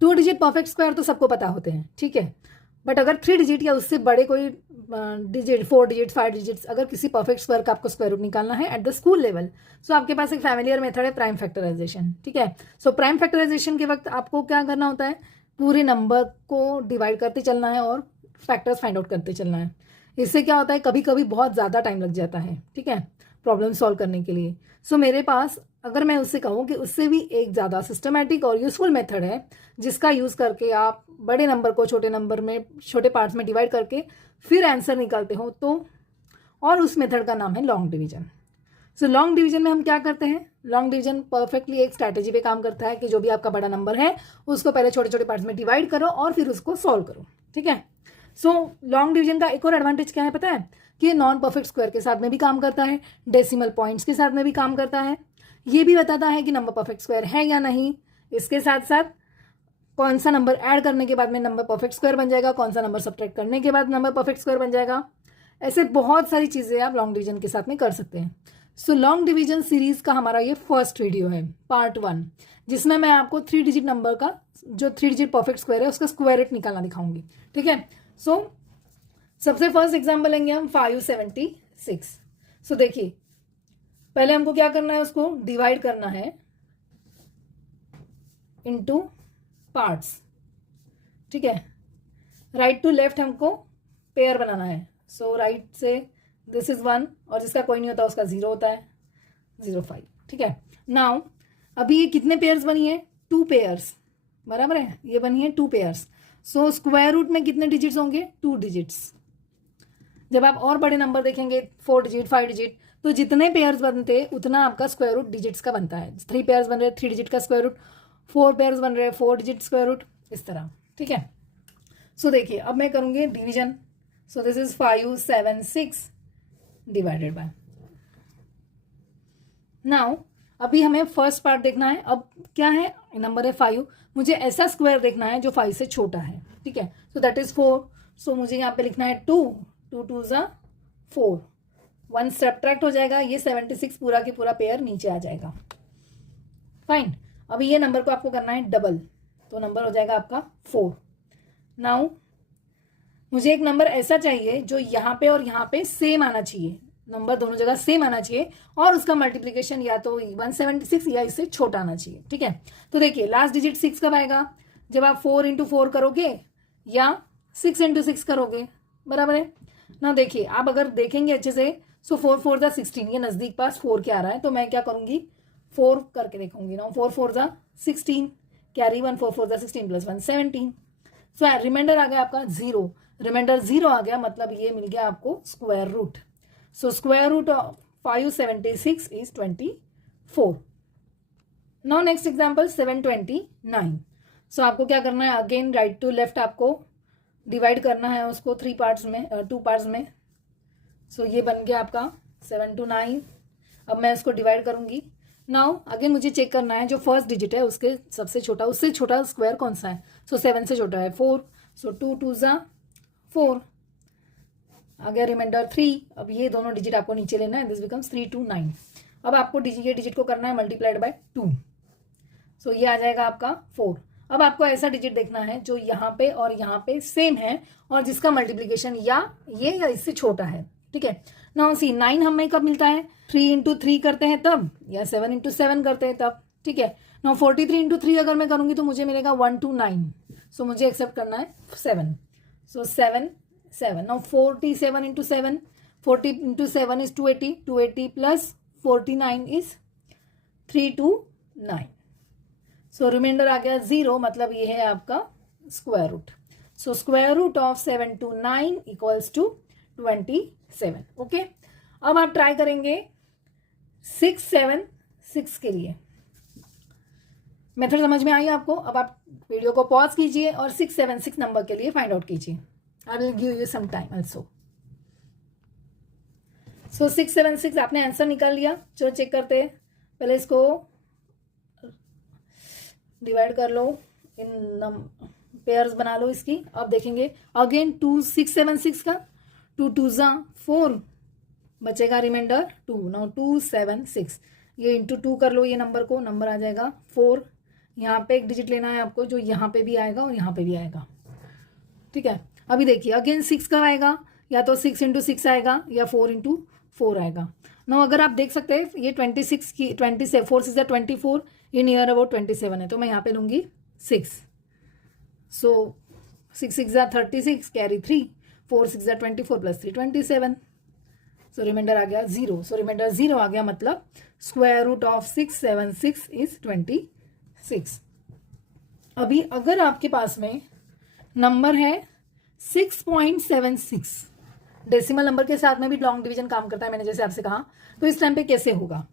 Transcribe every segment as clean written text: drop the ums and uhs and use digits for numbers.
2 digit perfect square तो सबको पता होते हैं, ठीक है, बट अगर 3 डिजिट या उससे बड़े कोई डिजिट, 4 डिजिट, 5 डिजिट्स, अगर किसी परफेक्ट स्क्वायर का आपको स्क्वायर रूट निकालना है एट द स्कूल लेवल, सो आपके पास एक फैमिलियर मेथड है प्राइम फैक्टराइजेशन, ठीक है। सो प्राइम फैक्टराइजेशन के वक्त आपको क्या करना होता है, पूरे नंबर को डिवाइड करते चलना है और फैक्टर्स फाइंड आउट करते चलना है। इससे क्या होता है, कभी कभी बहुत ज़्यादा टाइम लग जाता है, ठीक है, प्रॉब्लम सॉल्व करने के लिए। सो मेरे पास, अगर मैं उससे कहूँ कि उससे भी एक ज़्यादा सिस्टमैटिक और यूजफुल मेथड है जिसका यूज़ करके आप बड़े नंबर को छोटे नंबर में, छोटे पार्ट्स में डिवाइड करके फिर आंसर निकालते हो, तो और उस मेथड का नाम है long division. So long division में हम क्या करते हैं, लॉन्ग डिवीजन परफेक्टली एक स्ट्रैटेजी पे काम करता है कि जो भी आपका बड़ा नंबर है उसको पहले छोटे छोटे पार्ट्स में डिवाइड करो और फिर उसको सॉल्व करो, ठीक है। सो लॉन्ग डिवीजन का एक और एडवांटेज क्या है पता है, कि ये नॉन परफेक्ट स्क्वायर के साथ में भी काम करता है, डेसिमल पॉइंट्स के साथ में भी काम करता है, ये भी बताता है कि नंबर परफेक्ट स्क्वायर है या नहीं। इसके साथ साथ कौन सा नंबर ऐड करने के बाद में नंबर परफेक्ट स्क्वायर बन जाएगा, कौन सा नंबर सब्ट्रैक्ट करने के बाद नंबर परफेक्ट स्क्वायर बन जाएगा, ऐसे बहुत सारी चीज़ें आप लॉन्ग डिवीजन के साथ में कर सकते हैं। सो लॉन्ग डिवीजन सीरीज का हमारा ये फर्स्ट वीडियो है, पार्ट 1, जिसमें मैं आपको 3 डिजिट नंबर का, जो 3 डिजिट परफेक्ट स्क्वायर है उसका स्क्वायर रूट निकालना दिखाऊंगी, ठीक है। सो सबसे फर्स्ट एग्जाम्पल लेंगे हम 576। सो देखिए, पहले हमको क्या करना है, उसको डिवाइड करना है इनटू पार्ट्स, ठीक है। राइट टू लेफ्ट हमको पेयर बनाना है। सो राइट से दिस इज 1 और जिसका कोई नहीं होता उसका 0 होता है, 0 5, ठीक है। नाउ अभी ये कितने पेयर्स बनी है, 2 पेयर्स, बराबर है, ये बनी है 2 पेयर्स। सो स्क्वायर रूट में कितने डिजिट्स होंगे, 2 डिजिट्स। जब आप और बड़े नंबर देखेंगे 4 डिजिट, 5 डिजिट, तो जितने पेयर्स बनते उतना आपका स्क्वायर रूट डिजिट्स का बनता है। 3 पेयर्स बन रहे 3 डिजिट का स्क्वायर रूट, 4 पेयर्स बन रहे 4 डिजिट स्क्वायर रूट, इस तरह, ठीक है। सो देखिए, अब मैं करूंगी division. So this is 576 divided by, now अभी हमें फर्स्ट पार्ट देखना है। अब क्या है, नंबर है 5, मुझे ऐसा स्क्वायर देखना है जो 5 से छोटा है, ठीक है। So that is 4। सो मुझे यहाँ पे लिखना है 2, 2 2 ज़ा 4, 1 सब्ट्रैक्ट हो जाएगा, ये 76 पूरा के पूरा पेयर नीचे आ जाएगा, फाइन। अभी ये नंबर को आपको करना है डबल, तो नंबर हो जाएगा आपका 4। नाउ मुझे एक नंबर ऐसा चाहिए जो यहाँ पे और यहाँ पे सेम आना चाहिए, नंबर दोनों जगह सेम आना चाहिए और उसका मल्टीप्लीकेशन या तो 176 या इससे छोटा आना चाहिए, ठीक है। तो देखिए, लास्ट डिजिट 6 कब आएगा, जब आप 4 इंटू 4 करोगे या 6 इंटू 6 करोगे, बराबर है ना। देखिए, आप अगर देखेंगे अच्छे से, सो 4 4 ज़ा 16, ये नजदीक पास 4 के आ रहा है, तो मैं क्या करूंगी, 4 करके देखूंगी ना। 4 4 ज़ा 16, कैरी 1, 4 4 ज़ा 16 प्लस 1 17। सो रिमाइंडर आ गया आपका 0, रिमाइंडर 0 आ गया, मतलब ये मिल गया आपको square root. So square root of 576 is 24। Now next example 729। सो आपको क्या करना है, अगेन राइट टू लेफ्ट आपको डिवाइड करना है उसको 3 पार्ट्स में, 2 पार्ट्स में। सो ये बन गया आपका 7 to 9। अब मैं इसको डिवाइड करूंगी। नाउ अगेन मुझे चेक करना है जो फर्स्ट डिजिट है उसके सबसे छोटा, उससे छोटा स्क्वायर कौन सा है। सो 7 से छोटा है 4, सो 2 2 ज़ा 4, आ गया रिमाइंडर 3। अब ये दोनों डिजिट आपको नीचे लेना है, दिस बिकम्स 3 to 9। अब आपको ये डिजिट को करना है मल्टीप्लाइड बाय 2, सो ये आ जाएगा आपका 4। अब आपको ऐसा डिजिट देखना है जो यहाँ पे और यहाँ पे सेम है और जिसका मल्टीप्लीकेशन या ये या इससे छोटा है, ठीक है। नाउ सी 9 हमें कब मिलता है, 3 इंटू 3 करते हैं तब, या 7 इंटू 7 करते हैं तब, ठीक है। नाउ 43 इंटू 3 अगर मैं करूंगी तो मुझे मिलेगा 1 to 9, सो मुझे एक्सेप्ट करना है 7, so 7 7। Now 47 into 7, 40 into 7 is 280, 280 plus 49 is 3 to 9। So remainder आ गया 0, मतलब ये है आपका square root. So square root of 7 to 9 equals to 27, okay. अब आप ट्राई करेंगे 6 7 6 के लिए। मेथड समझ में आई आपको। अब आप वीडियो को पॉज कीजिए और 6 7 6 नंबर के लिए फाइंड आउट कीजिए। I will give you some time also. So 6 7 6 आपने आंसर निकाल लिया। चलो चेक करते हैं, पहले इसको डिवाइड कर लो, इन पेयर्स बना लो इसकी। अब देखेंगे अगेन 2 6 7 6 का 2 2 ज़ा 4, बचेगा रिमाइंडर 2। नाउ 2 7 6, ये इंटू 2 कर लो ये नंबर को, नंबर आ जाएगा 4, यहाँ पे एक डिजिट लेना है आपको जो यहाँ पे भी आएगा और यहाँ पे भी आएगा, ठीक है। अभी देखिए अगेन 6 कब आएगा, या तो 6 इंटू 6 आएगा या 4 इंटू 4 आएगा। नो अगर आप देख सकते हैं ये 26 की 27 4 6 24 इन ईयर अबाउट 27 है, तो मैं यहाँ पे लूँगी 6। सो 6 6 36 कैरी 3, 4 6 24 प्लस 3 27। सो रिमाइंडर आ गया 0। सो रिमाइंडर 0 आ गया, मतलब स्क्वायर रूट ऑफ 676 इज 26। अभी अगर आपके पास में नंबर है 6.76, डेसिमल नंबर के साथ में भी लॉन्ग डिवीजन काम करता है, मैंने जैसे आपसे कहा, तो इस टाइम पे कैसे होगा?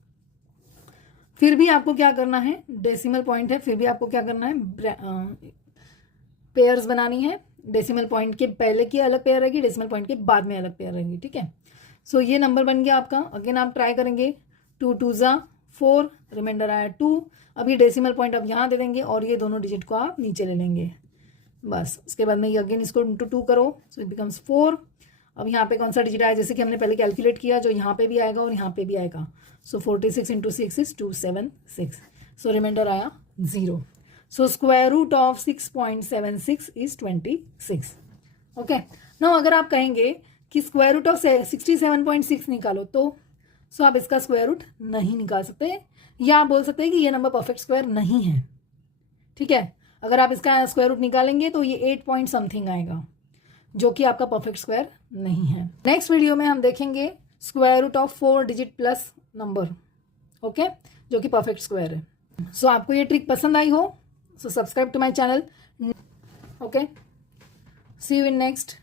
फिर भी आपको क्या करना है, डेसिमल पॉइंट है, फिर भी आपको क्या करना है, पेयर्स बनानी है। डेसिमल पॉइंट के पहले की अलग पेयर रहेगी, डेसिमल पॉइंट के बाद में अलग पेयर रहेगी, ठीक है। सो ये नंबर बन गया आपका। अगेन आप ट्राई करेंगे, 2 2 ज़ा 4, रिमाइंडर आया 2। अब ये डेसिमल पॉइंट आप यहाँ दे देंगे और ये दोनों डिजिट को आप नीचे ले लेंगे, बस। उसके बाद में ये अगेन इसको इंटू 2 करो, सो इट बिकम्स 4। अब यहाँ पे कौन सा डिजिट आया, जैसे कि हमने पहले कैलकुलेट किया, जो यहाँ पे भी आएगा और यहाँ पे भी आएगा। So 46 into 6 is 276। So reminder आया 0। So square root of 6.76 is 26। Okay. Now अगर आप कहेंगे कि स्क्वायर रूट ऑफ 67.6 निकालो, तो सो आप इसका स्क्वायर रूट नहीं निकाल सकते, या आप बोल सकते हैं कि ये नंबर परफेक्ट स्क्वायर नहीं है, ठीक है। अगर आप इसका स्क्वायर रूट निकालेंगे तो ये 8 पॉइंट समथिंग आएगा, जो कि आपका परफेक्ट स्क्वायर नहीं है। नेक्स्ट वीडियो में हम देखेंगे square root of 4 digit plus number, okay, जो कि परफेक्ट स्क्वायर है। सो आपको ये ट्रिक पसंद आई हो, so subscribe to my channel, okay. See you in next